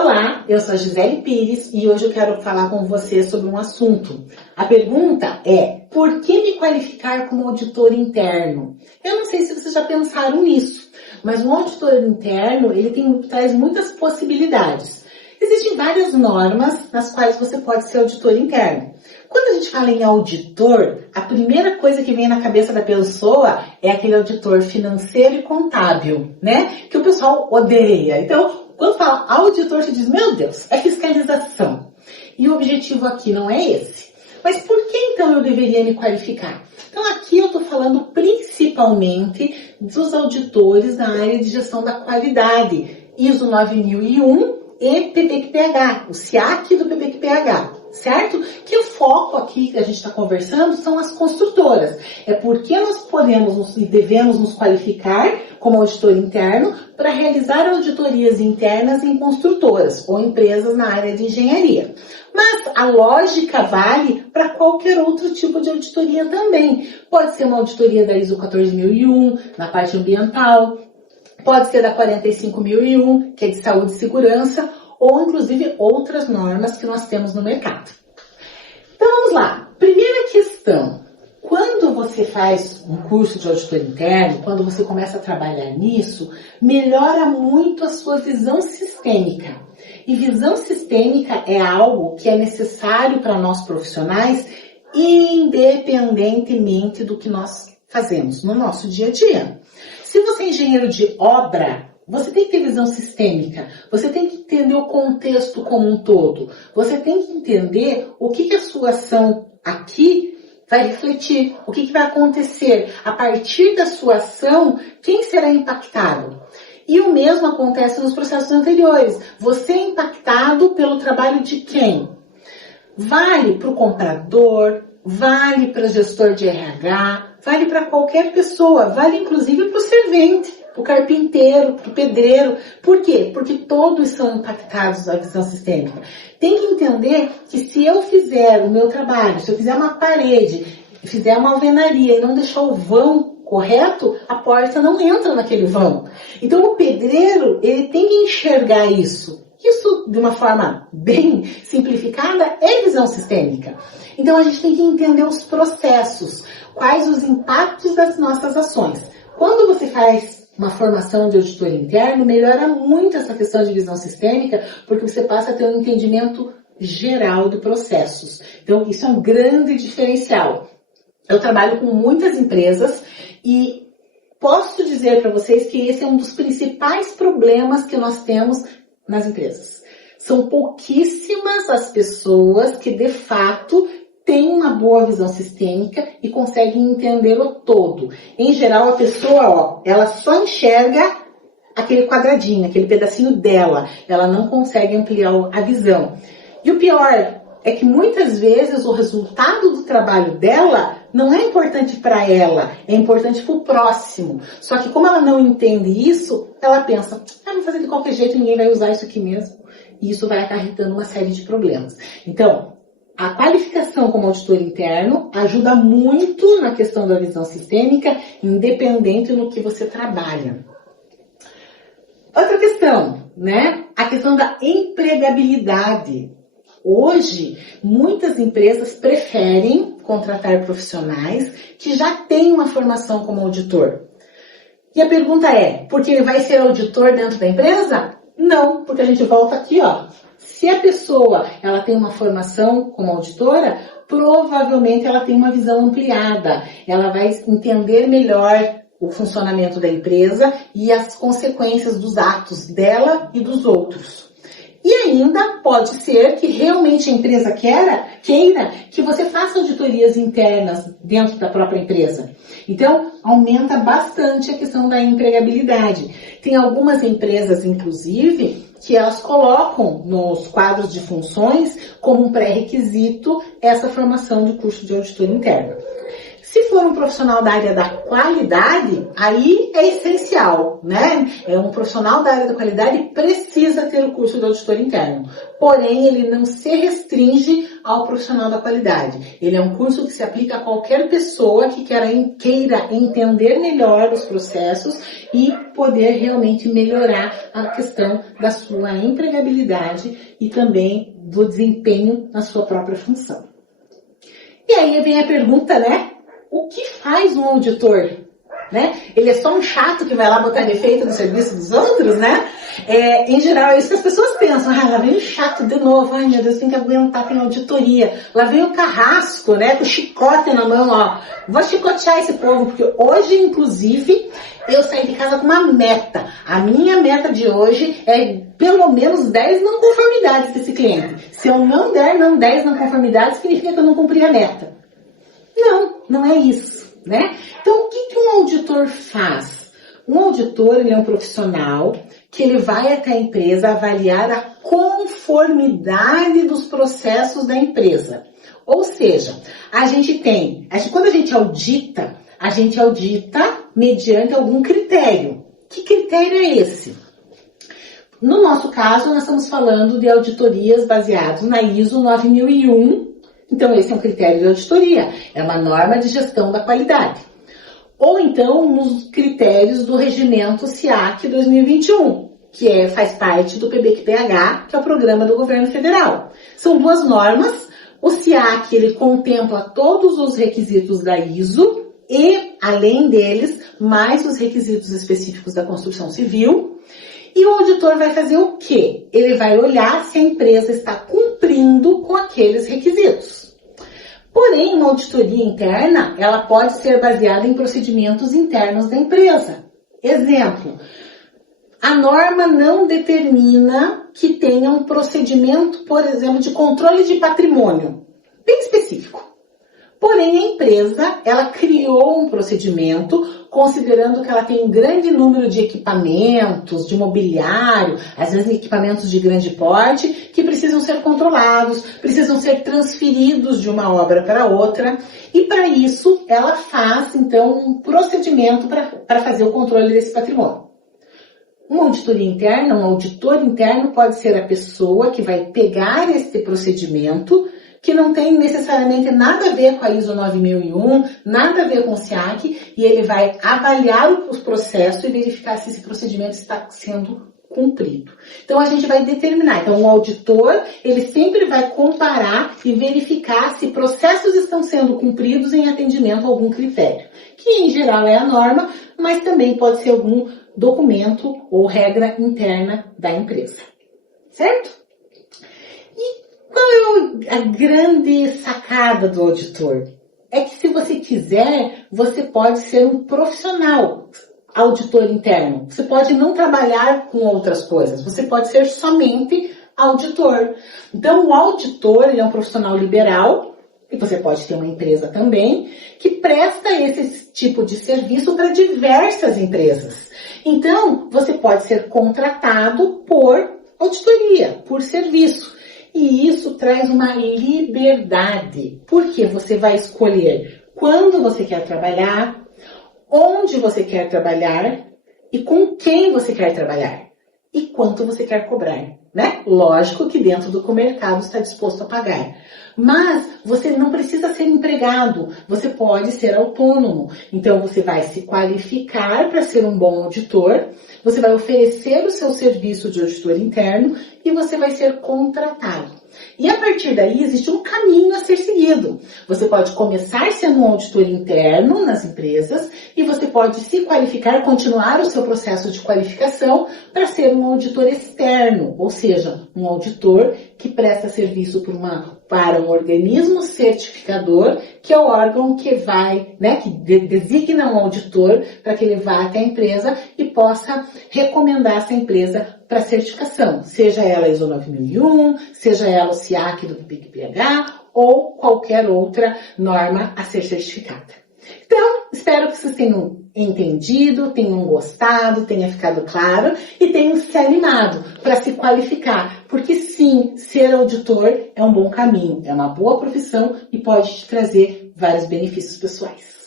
Olá, eu sou a Gisele Pires e hoje eu quero falar com você sobre um assunto. A pergunta é, por que me qualificar como auditor interno? Eu não sei se vocês já pensaram nisso, mas um auditor interno, ele traz muitas possibilidades. Existem várias normas nas quais você pode ser auditor interno. Quando a gente fala em auditor, a primeira coisa que vem na cabeça da pessoa é aquele auditor financeiro e contábil, né? Que o pessoal odeia. Então, quando fala auditor, você diz, meu Deus, é fiscalização. E o objetivo aqui não é esse. Mas por que então eu deveria me qualificar? Então aqui eu estou falando principalmente dos auditores na área de gestão da qualidade, ISO 9001 e PPQPH, o SIAC do PPQPH, certo? Que o foco aqui que a gente está conversando são as construtoras. É porque nós podemos e devemos nos qualificar como auditor interno para realizar auditorias internas em construtoras ou empresas na área de engenharia. Mas a lógica vale para qualquer outro tipo de auditoria também. Pode ser uma auditoria da ISO 14001, na parte ambiental, pode ser da 45001, que é de saúde e segurança, ou inclusive outras normas que nós temos no mercado. Então vamos lá. Primeira questão. Quando você faz um curso de auditor interno, quando você começa a trabalhar nisso, melhora muito a sua visão sistêmica. E visão sistêmica é algo que é necessário para nós profissionais, independentemente do que nós fazemos no nosso dia a dia. Se você é engenheiro de obra, você tem que ter visão sistêmica, você tem que entender o contexto como um todo, você tem que entender o que a sua ação aqui vai refletir, o que vai acontecer. A partir da sua ação, quem será impactado? E o mesmo acontece nos processos anteriores. Você é impactado pelo trabalho de quem? Vale para o comprador, vale para o gestor de RH, vale para qualquer pessoa, vale inclusive para o servente, para o carpinteiro, para o pedreiro. Por quê? Porque todos são impactados da visão sistêmica. Tem que entender que se eu fizer o meu trabalho, se eu fizer uma parede, fizer uma alvenaria e não deixar o vão correto, a porta não entra naquele vão. Então o pedreiro, ele tem que enxergar isso. Isso, de uma forma bem simplificada, é visão sistêmica. Então a gente tem que entender os processos, quais os impactos das nossas ações. Quando você faz uma formação de auditor interno, melhora muito essa questão de visão sistêmica, porque você passa a ter um entendimento geral de processos. Então, isso é um grande diferencial. Eu trabalho com muitas empresas e posso dizer para vocês que esse é um dos principais problemas que nós temos nas empresas. São pouquíssimas as pessoas que, de fato, têm uma boa visão sistêmica e conseguem entender o todo. Em geral, a pessoa, ela só enxerga aquele quadradinho, aquele pedacinho dela. Ela não consegue ampliar a visão. E o pior é que muitas vezes o resultado do trabalho dela não é importante para ela, é importante para o próximo. Só que como ela não entende isso, ela pensa, vou fazer de qualquer jeito, ninguém vai usar isso aqui mesmo. E isso vai acarretando uma série de problemas. Então, a qualificação como auditor interno ajuda muito na questão da visão sistêmica, independente no que você trabalha. Outra questão, né? A questão da empregabilidade. Hoje, muitas empresas preferem contratar profissionais que já têm uma formação como auditor. E a pergunta é, porque ele vai ser auditor dentro da empresa? Não, porque a gente volta aqui, ó. Se a pessoa ela tem uma formação como auditora, provavelmente ela tem uma visão ampliada. Ela vai entender melhor o funcionamento da empresa e as consequências dos atos dela e dos outros. E ainda pode ser que realmente a empresa queira que você faça auditorias internas dentro da própria empresa. Então, aumenta bastante a questão da empregabilidade. Tem algumas empresas, inclusive, que elas colocam nos quadros de funções como um pré-requisito essa formação de curso de auditor interno. Se for um profissional da área da qualidade, aí é essencial, né? É um profissional da área da qualidade precisa ter o curso de auditor interno. Porém, ele não se restringe ao profissional da qualidade. Ele é um curso que se aplica a qualquer pessoa que queira entender melhor os processos e poder realmente melhorar a questão da sua empregabilidade e também do desempenho na sua própria função. E aí vem a pergunta, né? O que faz um auditor? Né? Ele é só um chato que vai lá botar defeito no serviço dos outros, né? Em geral, é isso que as pessoas pensam. Ah, lá vem o chato de novo. Ai, meu Deus, tem que aguentar, tem auditoria. Lá vem o carrasco, né? Com o chicote na mão, ó. Vou chicotear esse povo, porque hoje, inclusive, eu saí de casa com uma meta. A minha meta de hoje é pelo menos 10 não conformidades desse cliente. Se eu não der 10 não conformidades, significa que eu não cumpri a meta. Não é isso, né? Então, o que um auditor faz? Um auditor, ele é um profissional que ele vai até a empresa avaliar a conformidade dos processos da empresa. Ou seja, quando a gente audita mediante algum critério. Que critério é esse? No nosso caso, nós estamos falando de auditorias baseadas na ISO 9001. Então, esse é um critério de auditoria, é uma norma de gestão da qualidade. Ou então, nos critérios do Regimento SIAC 2021, que faz parte do PBQPH, que é o Programa do Governo Federal. São duas normas. O SIAC, ele contempla todos os requisitos da ISO e, além deles, mais os requisitos específicos da construção civil. E o auditor vai fazer o quê? Ele vai olhar se a empresa está cumprindo com aqueles requisitos. Porém, uma auditoria interna, ela pode ser baseada em procedimentos internos da empresa. Exemplo, a norma não determina que tenha um procedimento, por exemplo, de controle de patrimônio, bem específico. Porém, a empresa, ela criou um procedimento considerando que ela tem um grande número de equipamentos, de mobiliário, às vezes equipamentos de grande porte, que precisam ser controlados, precisam ser transferidos de uma obra para outra. E para isso, ela faz, então, um procedimento para fazer o controle desse patrimônio. Uma auditoria interna, um auditor interno pode ser a pessoa que vai pegar esse procedimento, que não tem necessariamente nada a ver com a ISO 9001, nada a ver com o SIAC, e ele vai avaliar os processos e verificar se esse procedimento está sendo cumprido. Então, a gente vai determinar. Então, o auditor, ele sempre vai comparar e verificar se processos estão sendo cumpridos em atendimento a algum critério, que em geral é a norma, mas também pode ser algum documento ou regra interna da empresa. Certo? Qual é a grande sacada do auditor? É que se você quiser, você pode ser um profissional auditor interno. Você pode não trabalhar com outras coisas. Você pode ser somente auditor. Então, o auditor, ele é um profissional liberal, e você pode ter uma empresa também, que presta esse tipo de serviço para diversas empresas. Então, você pode ser contratado por auditoria, por serviço. E isso traz uma liberdade, porque você vai escolher quando você quer trabalhar, onde você quer trabalhar e com quem você quer trabalhar e quanto você quer cobrar, né? Lógico que dentro do que o mercado está disposto a pagar. Mas você não precisa ser empregado, você pode ser autônomo. Então você vai se qualificar para ser um bom auditor, você vai oferecer o seu serviço de auditor interno e você vai ser contratado. E a partir daí existe um caminho a ser seguido. Você pode começar sendo um auditor interno nas empresas e você pode se qualificar, continuar o seu processo de qualificação para ser um auditor externo, ou seja, um auditor que presta serviço para um organismo certificador, que é o órgão que vai, que designa um auditor para que ele vá até a empresa e possa recomendar essa empresa para certificação, seja ela ISO 9001, seja ela o SIAC do PBQPH ou qualquer outra norma a ser certificada. Então, espero que vocês tenham entendido, tenham gostado, tenha ficado claro e tenham se animado para se qualificar, porque sim, ser auditor é um bom caminho, é uma boa profissão e pode te trazer vários benefícios pessoais.